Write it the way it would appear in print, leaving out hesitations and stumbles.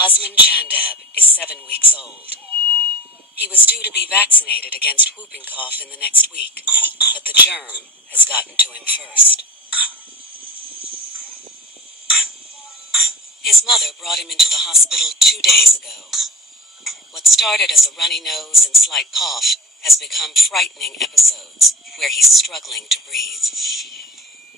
Osman Chandab is 7 weeks old. He was due to be vaccinated against whooping cough in the next week, but the germ has gotten to him first. His mother brought him into the hospital 2 days ago. What started as a runny nose and slight cough has become frightening episodes where he's struggling to breathe.